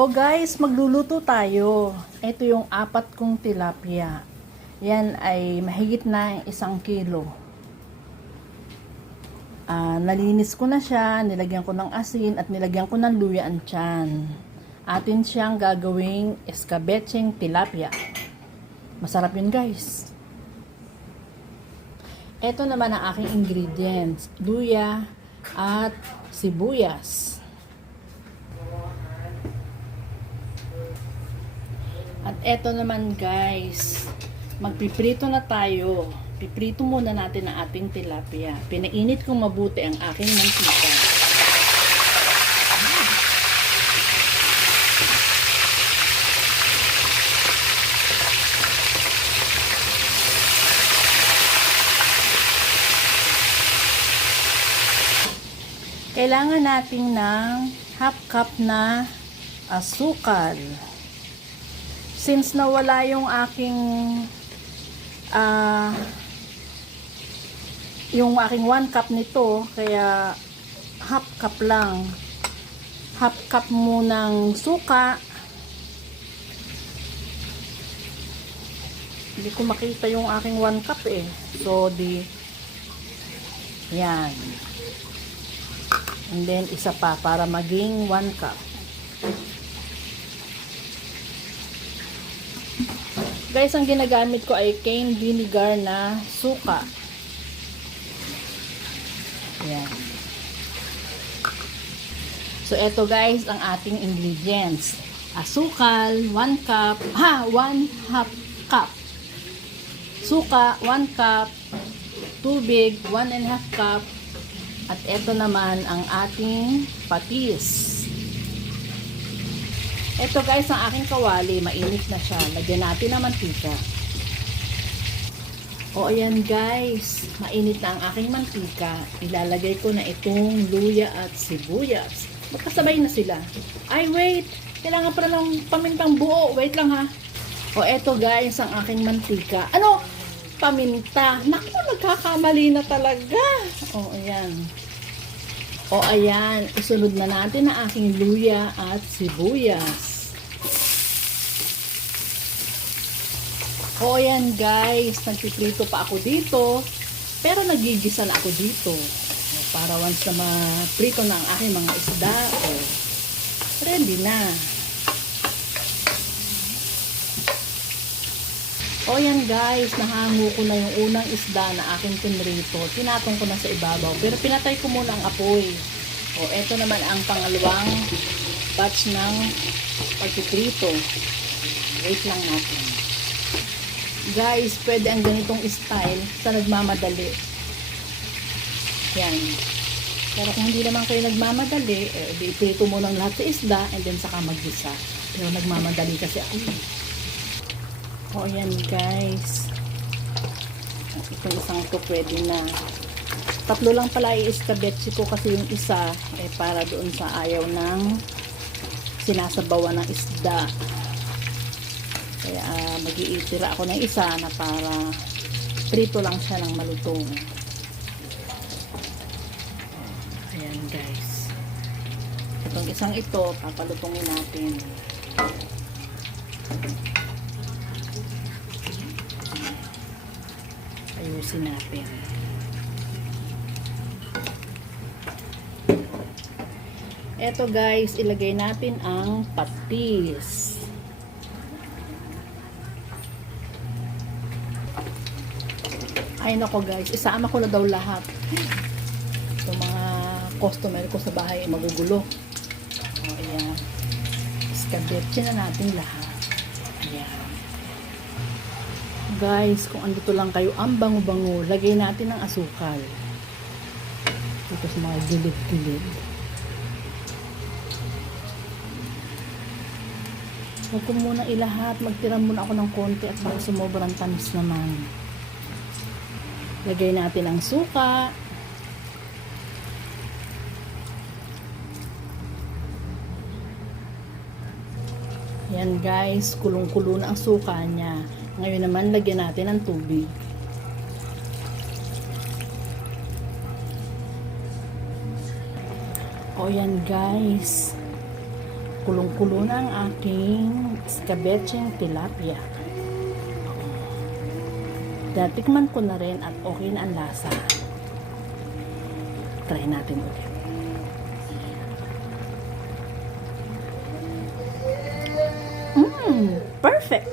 O guys, magluluto tayo. Ito yung 4 kong tilapia. Yan ay mahigit na 1 kilo. Nalinis ko na siya, nilagyan ko ng asin at nilagyan ko ng luya ang tiyan. Atin siyang gagawing escabecheng tilapia. Masarap yun guys. Ito naman ang aking ingredients. Luya at sibuyas. At eto naman guys, magpiprito na tayo. Piprito muna natin ang ating tilapia. Pinainit kong mabuti ang aking mantika. Kailangan natin ng half cup na asukal. Since nawala yung aking 1 cup nito, kaya half cup lang. Half cup munang suka. Hindi ko makita yung aking 1 cup eh. So, yan. And then, isa pa para maging 1 cup. Guys, ang ginagamit ko ay cane vinegar na suka. Ayan. So, eto guys, ang ating ingredients. Asukal, 1 cup. 1/2 cup. Suka, 1 cup. Tubig, 1.5 cup. At eto naman ang ating patis. Ito guys, ang aking kawali, mainit na siya. Lagyan natin ng mantika. O ayan guys, mainit na ang aking mantika. Ilalagay ko na itong luya at sibuyas. Magkasabay na sila. Ay wait, kailangan pa lang pamintang buo. Wait lang ha. O eto guys, ang aking mantika. Ano? Paminta. Naku, nagkakamali na talaga. O ayan. O ayan, isunod na natin ang aking luya at sibuyas. O ayan guys, nagpiprito pa ako dito, pero nagigisa na ako dito. Para once na ma-prito na ang aking mga isda, ready na. O ayan guys, nahango ko na yung unang isda na aking pinrito. Tinatong ko na sa ibabaw, pero pinatay ko muna ang apoy. O eto naman ang pangalawang batch ng pagpiprito. Wait lang natin. Guys, pwede ang ganitong style sa nagmamadali. Yan. Pero kung hindi naman kayo nagmamadali, iprito mo ng lahat sa isda and then saka maggisa. Pero nagmamadali kasi ako. O yan guys. Itong isang to pwede na. 3 lang pala i-escabeche ko kasi yung isa para doon sa ayaw ng sinasabawan ng isda. Kaya mag-iitira ako ng isa na para prito lang siya ng malutong. Ayan guys. Itong isang ito, papalutongin natin. Ayusin natin. Eto guys, ilagay natin ang patis. Ay nako guys, isama ko na daw lahat. Itong mga customer ko sa bahay magugulo. O ayan. Escabeche na natin lahat. Ayan. Guys, kung andito lang kayo, ang bango-bango, lagay natin ng asukal. Dito sa mga gilid-gilid. Huwag ko muna ilahat. Magtira muna ako ng konti at baka sumobrang tamis naman. Lagay natin ang suka. Yan guys, kulong-kulo na ang suka niya. Ngayon naman, lagyan natin ng tubig. O yan guys. kulong-kulo na ang aking scabecheng tilapia. Natikman ko na rin at okay na ang lasa. Try natin ulit. Perfect!